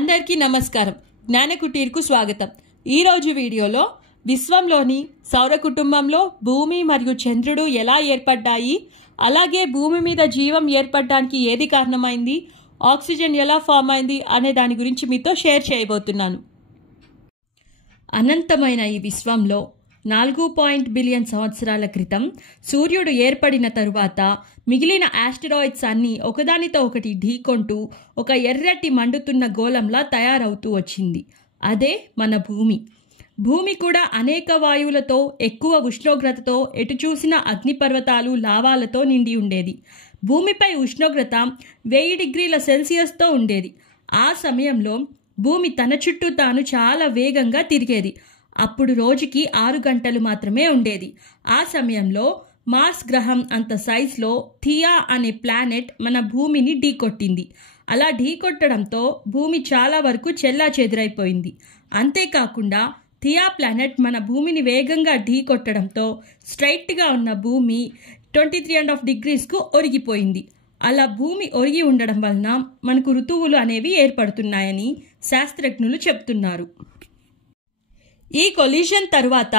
అందరికీ నమస్కారం. జ్ఞానకుటీర్కు స్వాగతం. ఈ రోజు వీడియోలో విశ్వంలోని సౌర కుటుంబంలో భూమి మరియు చంద్రుడు ఎలా ఏర్పడ్డాయి, అలాగే భూమి మీద జీవం ఏర్పడడానికి ఏది కారణమైంది, ఆక్సిజన్ ఎలా ఫామ్ అయింది అనే దాని గురించి మీతో షేర్ చేయబోతున్నాను. అనంతమైన ఈ విశ్వంలో 4 బిలియన్ సంవత్సరాల క్రితం సూర్యుడు ఏర్పడిన తరువాత మిగిలిన ఆస్టెరాయిడ్స్ అన్నీ ఒకదానితో ఒకటి ఢీకొంటూ ఒక ఎర్రటి మండుతున్న గోళంలా తయారవుతూ వచ్చింది. అదే మన భూమి. భూమి కూడా అనేక వాయువులతో, ఎక్కువ ఉష్ణోగ్రతతో, ఎటు చూసిన అగ్నిపర్వతాలు, లావాలతో నిండి ఉండేది. భూమిపై ఉష్ణోగ్రత 1000 డిగ్రీల సెల్సియస్తో ఉండేది. ఆ సమయంలో భూమి తన చుట్టూ తాను చాలా వేగంగా తిరిగేది. అప్పుడు రోజుకి 6 గంటలు మాత్రమే ఉండేది. ఆ సమయంలో మార్స్ గ్రహం అంత సైజులో థియా అనే ప్లానెట్ మన భూమిని ఢీకొట్టింది. అలా ఢీకొట్టడంతో భూమి చాలా వరకు చెల్లాచెదురైపోయింది. అంతేకాకుండా థియా ప్లానెట్ మన భూమిని వేగంగా ఢీకొట్టడంతో స్ట్రైట్గా ఉన్న భూమి 23.5 డిగ్రీస్కు ఒరిగిపోయింది. అలా భూమి ఒరిగి ఉండడం వలన మనకు ఋతువులు అనేవి ఏర్పడుతున్నాయని శాస్త్రజ్ఞులు చెప్తున్నారు. ఈ కొలిషన్ తరువాత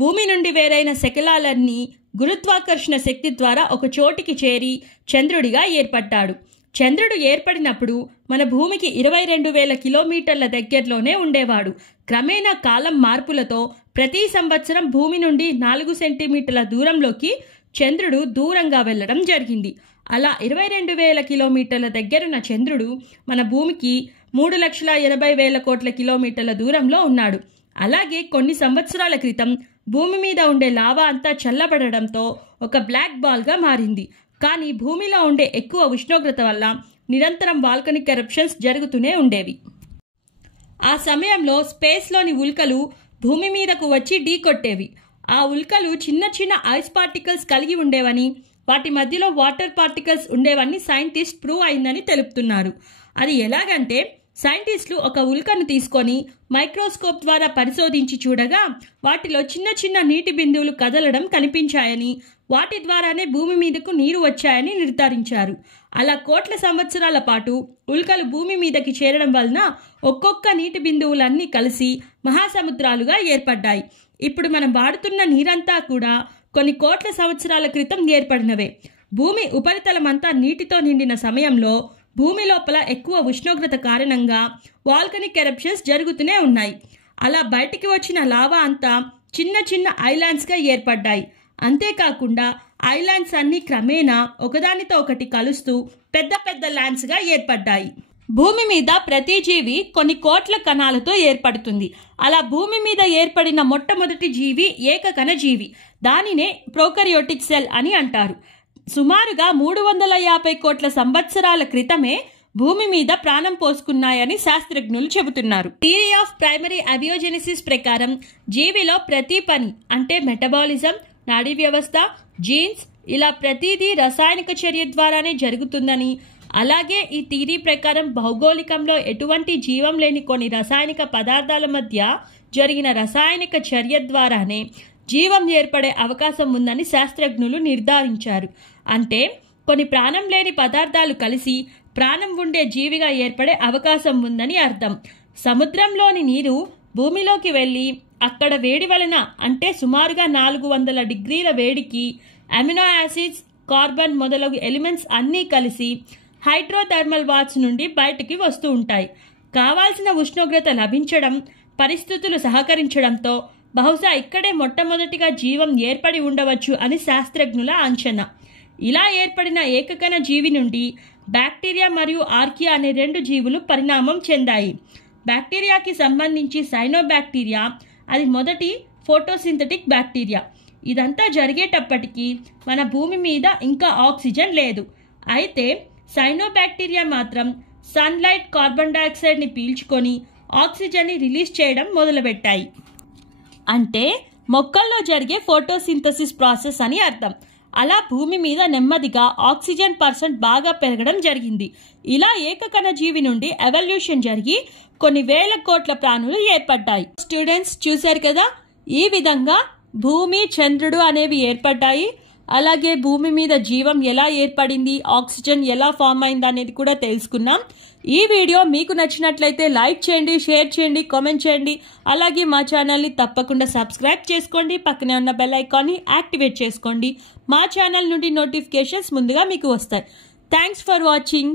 భూమి నుండి వేరైన శకలాలన్నీ గురుత్వాకర్షణ శక్తి ద్వారా ఒక చోటికి చేరి చంద్రుడిగా ఏర్పడ్డాడు. చంద్రుడు ఏర్పడినప్పుడు మన భూమికి 22,000 కిలోమీటర్ల దగ్గరలోనే ఉండేవాడు. క్రమేణా కాలం మార్పులతో ప్రతి సంవత్సరం భూమి నుండి 4 సెంటీమీటర్ల దూరంలోకి చంద్రుడు దూరంగా వెళ్లడం జరిగింది. అలా 22,000 కిలోమీటర్ల దగ్గరున్న చంద్రుడు మన భూమికి 3,80,000 కోట్ల కిలోమీటర్ల దూరంలో ఉన్నాడు. అలాగే కొన్ని సంవత్సరాల క్రితం భూమి మీద ఉండే లావా అంతా చల్లబడడంతో ఒక బ్లాక్ బాల్గా మారింది. కానీ భూమిలో ఉండే ఎక్కువ ఉష్ణోగ్రత వల్ల నిరంతరం వాల్కనిక్ ఎరప్షన్స్ జరుగుతూనే ఉండేవి. ఆ సమయంలో స్పేస్లోని ఉల్కలు భూమి మీదకు వచ్చి ఢీకొట్టేవి. ఆ ఉల్కలు చిన్న చిన్న ఐస్ పార్టికల్స్ కలిగి ఉండేవని, వాటి మధ్యలో వాటర్ పార్టికల్స్ ఉండేవని సైంటిస్ట్ ప్రూవ్ అయిందని తెలుపుతున్నారు. అది ఎలాగంటే, సైంటిస్టులు ఒక ఉల్కను తీసుకొని మైక్రోస్కోప్ ద్వారా పరిశోధించి చూడగా వాటిలో చిన్న చిన్న నీటి బిందువులు కదలడం కనిపించాయని, వాటి ద్వారానే భూమి మీదకు నీరు వచ్చాయని నిర్ధారించారు. అలా కోట్ల సంవత్సరాల పాటు ఉల్కలు భూమి మీదకి చేరడం వలన ఒక్కొక్క నీటి బిందువులన్నీ కలిసి మహాసముద్రాలుగా ఏర్పడ్డాయి. ఇప్పుడు మనం వాడుతున్న నీరంతా కూడా కొన్ని కోట్ల సంవత్సరాల క్రితం ఏర్పడినవే. భూమి ఉపరితలమంతా నీటితో నిండిన సమయంలో భూమి లోపల ఎక్కువ ఉష్ణోగ్రత కారణంగా వాల్కనిక్ ఎరప్షన్స్ జరుగుతూనే ఉన్నాయి. అలా బయటికి వచ్చిన లావా అంతా చిన్న చిన్న ఐలాండ్స్గా ఏర్పడ్డాయి. అంతేకాకుండా ఐలాండ్స్ అన్నీ క్రమేణా ఒకదానితో ఒకటి కలుస్తూ పెద్ద పెద్ద ల్యాండ్స్గా ఏర్పడ్డాయి. భూమి మీద ప్రతి జీవి కొన్ని కోట్ల కణాలతో ఏర్పడుతుంది. అలా భూమి మీద ఏర్పడిన మొట్టమొదటి జీవి ఏకకణ జీవి. దానినే ప్రోకరియోటిక్ సెల్ అని అంటారు. సుమారుగా 350 కోట్ల సంవత్సరాల క్రితమే భూమి మీద ప్రాణం పోసుకున్నాయని శాస్త్రజ్ఞులు చెబుతున్నారు. థియరీ ఆఫ్ ప్రైమరీ అబియోజెనెసిస్ ప్రకారం జీవిలో ప్రతి పని అంటే మెటబాలిజం, నాడీ వ్యవస్థ, జీన్స్ ఇలా ప్రతిదీ రసాయనిక చర్య ద్వారానే జరుగుతుందని, అలాగే ఈ థియరీ ప్రకారం భౌగోళికంలో ఎటువంటి జీవం లేని కొన్ని రసాయనిక పదార్థాల మధ్య జరిగిన రసాయనిక చర్య ద్వారానే జీవం ఏర్పడే అవకాశం ఉందని శాస్త్రజ్ఞులు నిర్ధారించారు. అంటే కొన్ని ప్రాణం లేని పదార్థాలు కలిసి ప్రాణం ఉండే జీవిగా ఏర్పడే అవకాశం ఉందని అర్థం. సముద్రంలోని నీరు భూమిలోకి వెళ్ళి అక్కడ వేడి వలన, అంటే సుమారుగా 400 డిగ్రీల వేడికి అమినో యాసిడ్స్, కార్బన్ మొదలగు ఎలిమెంట్స్ అన్నీ కలిసి హైడ్రోథర్మల్ వాట్స్ నుండి బయటికి వస్తూ ఉంటాయి. కావాల్సిన ఉష్ణోగ్రత లభించడం, పరిస్థితులు సహకరించడంతో బహుశా ఇక్కడే మొట్టమొదటిగా జీవం ఏర్పడి ఉండవచ్చు అని శాస్త్రజ్ఞుల అంచనా. ఇలా ఏర్పడిన ఏకకణ జీవి నుండి బ్యాక్టీరియా మరియు ఆర్కియా అనే 2 జీవులు పరిణామం చెందాయి. బ్యాక్టీరియాకి సంబంధించి సైనోబ్యాక్టీరియా, అది మొదటి ఫోటోసింథటిక్ బ్యాక్టీరియా. ఇదంతా జరిగేటప్పటికీ మన భూమి మీద ఇంకా ఆక్సిజన్ లేదు. అయితే సైనోబ్యాక్టీరియా మాత్రం సన్లైట్, కార్బన్ డైఆక్సైడ్ని పీల్చుకొని ఆక్సిజన్ని రిలీజ్ చేయడం మొదలుపెట్టాయి. అంటే మొక్కల్లో జరిగే ఫోటోసింథసిస్ ప్రాసెస్ అని అర్థం. అలా భూమి మీద నెమ్మదిగా ఆక్సిజన్ % బాగా పెరగడం జరిగింది. ఇలా ఏకకణ జీవి నుండి ఎవల్యూషన్ జరిగి కొన్ని వేల కోట్ల ప్రాణులు ఏర్పడ్డాయి. స్టూడెంట్స్ చూశారు కదా, ఈ విధంగా భూమి, చంద్రుడు అనేవి ఏర్పడ్డాయి. అలాగే భూమి మీద జీవం ఎలా ఏర్పడింది, ఆక్సిజన్ ఎలా ఫామ్ అయింది అనేది కూడా తెలుసుకున్నాం. ఈ వీడియో మీకు నచ్చినట్లయితే లైక్ చేయండి, షేర్ చేయండి, కామెంట్ చేయండి. అలాగే మా ఛానల్ని తప్పకుండా సబ్స్క్రైబ్ చేసుకోండి. పక్కనే ఉన్న బెల్ ఐకాన్ని యాక్టివేట్ చేసుకోండి. మా ఛానల్ నుండి నోటిఫికేషన్స్ ముందుగా మీకు వస్తాయి. Thanks for watching.